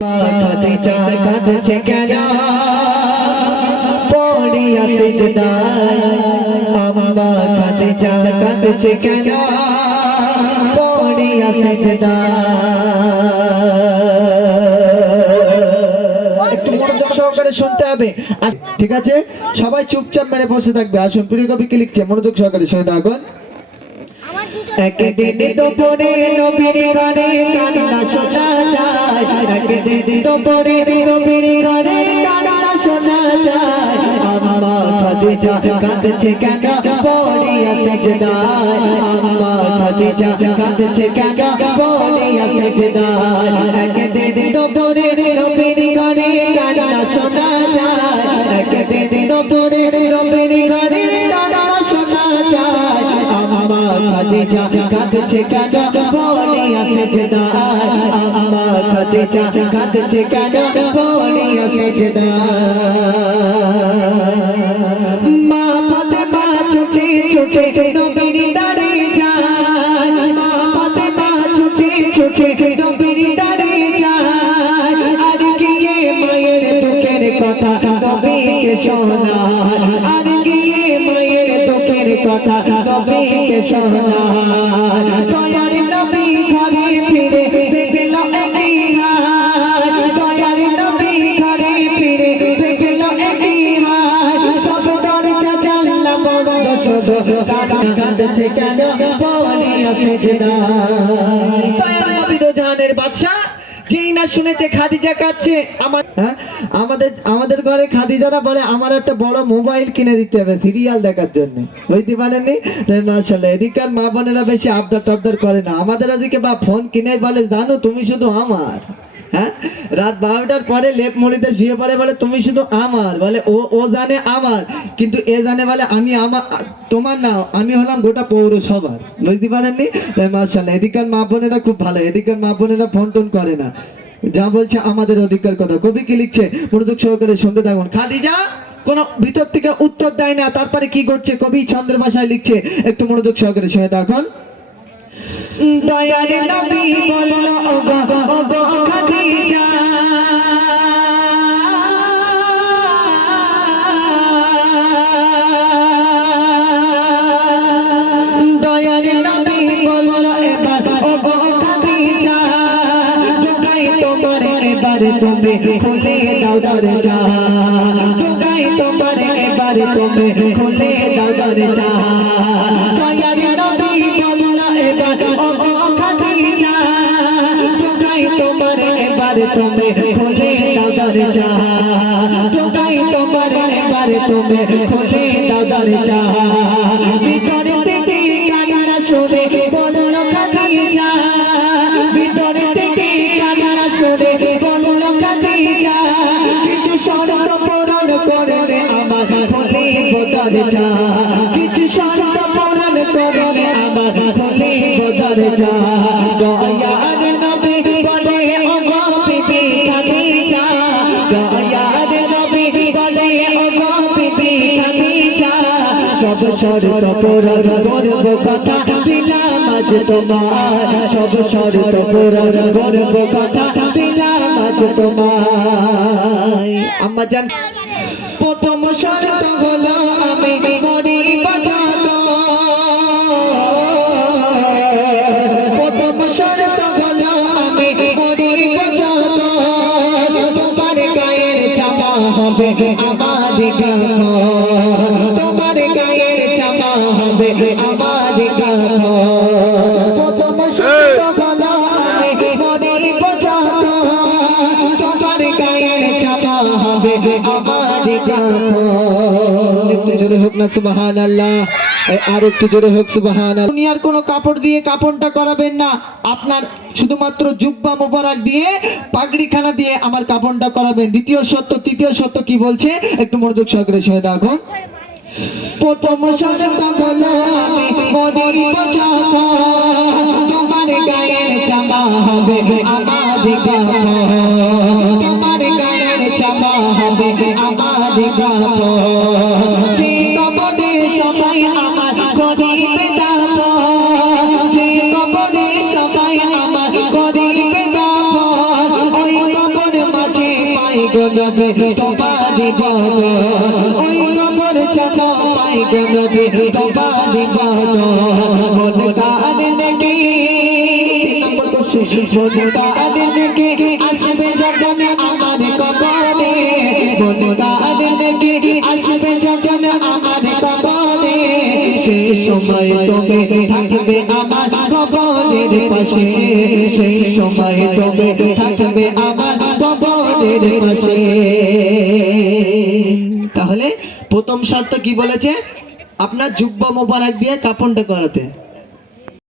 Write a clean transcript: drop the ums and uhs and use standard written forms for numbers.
খাদিজা কাঁদছে কেন পড়িয়া সিজদায় আম্মা খাদিজা কাঁদছে কেন পড়িয়া সিজদায় একটু মনোযোগ সহকারে শুনতে হবে ঠিক আছে সবাই চুপচাপ মেরে বসে থাকবে আসুন প্রিয় কবি কি লিখছে মনোযোগ সহকারে শুনে থাকুন একদিন দুপুরে নবীর ঘরে কান্না শোনা যায় একদিন দুপুরে নবীর ঘরে কান্না শোনা যায় আম্মা খাদিজা কাঁদছে কেন পড়িয়া সিজদায় আম্মা খাদিজা কাঁদছে কেন পড়িয়া সিজদায় একদিন দুপুরে নবীর ঘরে কান্না শোনা যায় একদিন দুপুরে নবীর ঘরে কান্না শোনা যায় আম্মা খাদিজা কাঁদছে কেন পড়িয়া সিজদায় আম্মা খাদিজা কাঁদছে কেন পড়িয়া সিজদায় মা ফাতেমা ছুটে ছুটে নবীর দারে যায় মা ফাতেমা ছুটে ছুটে নবীর দারে যায় আর গিয়ে মায়ের দুঃখের কথা নবীকে শোনায় আর গিয়ে মায়ের দুঃখের কথা নবীকে শোনায় দয়ার নবী ঘরে ফিরে দেখল একই হাল দয়ার নবী ঘরে ফিরে দেখল একই হাল সব দরজা জানলা বন্ধ শুধু কাঁদছে কেন পড়িয়া সিজদায় দয়ার নবী তো জাহানের বাদশা যেই না শুনেছে খাদিজা কাঁদছে আমাদের ঘরে খাদিজারা বলে আমার একটা বড় মোবাইল কিনে দিতে হবে সিরিয়াল দেখার জন্য বুঝতে পারেননি মাশাআল্লাহ এদিকার মা বোনেরা বেশি আবদার টাবদার করে না আমাদের ওদিকে বা ফোন কিনে বলে জানো তুমি শুধু আমার হ্যাঁ রাত 12টার পরে লেপ মুড়িতে শুয়ে পড়ে বলে তুমি শুধু আমার বলে ও জানে আমার কিন্তু এ জানে বলে আমি আমার তোমার না আমি হলাম গোটা পৌরসভার বুঝতে পারেননি মাশাআল্লাহ এদিকার মা বোনেরা খুব ভালো এদিকার মা বোনেরা ফোন টোন করে না যা বলছে আমাদের অধিকার কথা কবি কি লিখছে মনোযোগ সহকারে শুনতে থাকুন খাদিজা কোন ভিতর থেকে উত্তর দেয় না তারপরে কি করছে কবি ছন্দের ভাষায় লিখছে একটু মনোযোগ সহকারে শুনে থাকুন দয়ার নবী বলল ওগো খাদিজা দয়ার নবী বলল এবার ওগো খাদিজা ঢুকাই তোমার এবার তুমি খুলে দাও দরজা ঢুকাই তোমার এবার তুমি খুলে দাও দরজা দয়ার নবী বলল এবার ওগো খাদিজা ঢুকাই তোমার এবার তুমি খুলে দাও দরজা ঢুকাই তোমার এবার তুমি খুলে দাও দরজা ভিতরে থেকে কান্না শুনে বলল খাদিজা ভিতরে থেকে কান্না শুনে বলল খাদিজা কিছু শর্ত পূরণ করলে আমার খুলে দরজা কিছু শর্ত পূরণ করলে আমার খুলে দরজা দয়ার নবী বলে ওগো বিবি খাদিজা দয়ার নবী বলে ওগো বিবি খাদিজা সব শর্ত পূরণ করব কথা দিলাম আজ তোমার সব শর্ত পূরণ করব কথা দিলাম আজ তোমায় আম্মা জান প্রথম শর্ত হলো আমি মরি বাঁচাত প্রথম শর্ত হলো আমি মরি বাঁচাত তোমার গায়ের চাপা হবে আমার গান তোমার গায়ের চাপা হবে আমার গান প্রথম শর্ত হলো আমি মরি বাঁচাত তোমার গায়ের চাপা হবে আমার গান একটু জোরে হোক না সুবহানাল্লাহ আর একটু জোরে হোক সুবহানাল্লাহ দুনিয়ার কোনো কাপড় দিয়ে কাপড়টা করাবেন না আপনার শুধুমাত্র জুব্বা মোবারক দিয়ে পাগড়িখানা দিয়ে আমার কাপড়টা করাবেন দ্বিতীয় সত্য তৃতীয় সত্য কি বলছে একটু মনোযোগ সহকারে শুনে দেখুন প্রথম শর্ত হলো আমি মরি বাঁচাব তোমার গায়ের চাপা হবে আমার গান তোমার গায়ের চাপা হবে আমার গান যে কবরে সবাই আমার গরিবে দাব যে কবরে সবাই আমার গরিবে দাব ওই কবরে পাই গো নবী তোমারি বদন ওই কবর চাচা পাই গো নবী তোমারি বদন মন কাঁদে নাকি নম্বর কোশিশ মন কাঁদে নাকি আসবে যখন আমার কবরে মন কাঁদে নাকি আসবে যখন আমার কবরে সেই সময় তুমি থাকবে আমার কবরের পাশে সেই সময় তুমি থাকবে আমার কবরের পাশে তাহলে প্রথম শর্ত কি বলেছে আপনার জুব্বা মোবারক দিয়ে কাফনটা করাতে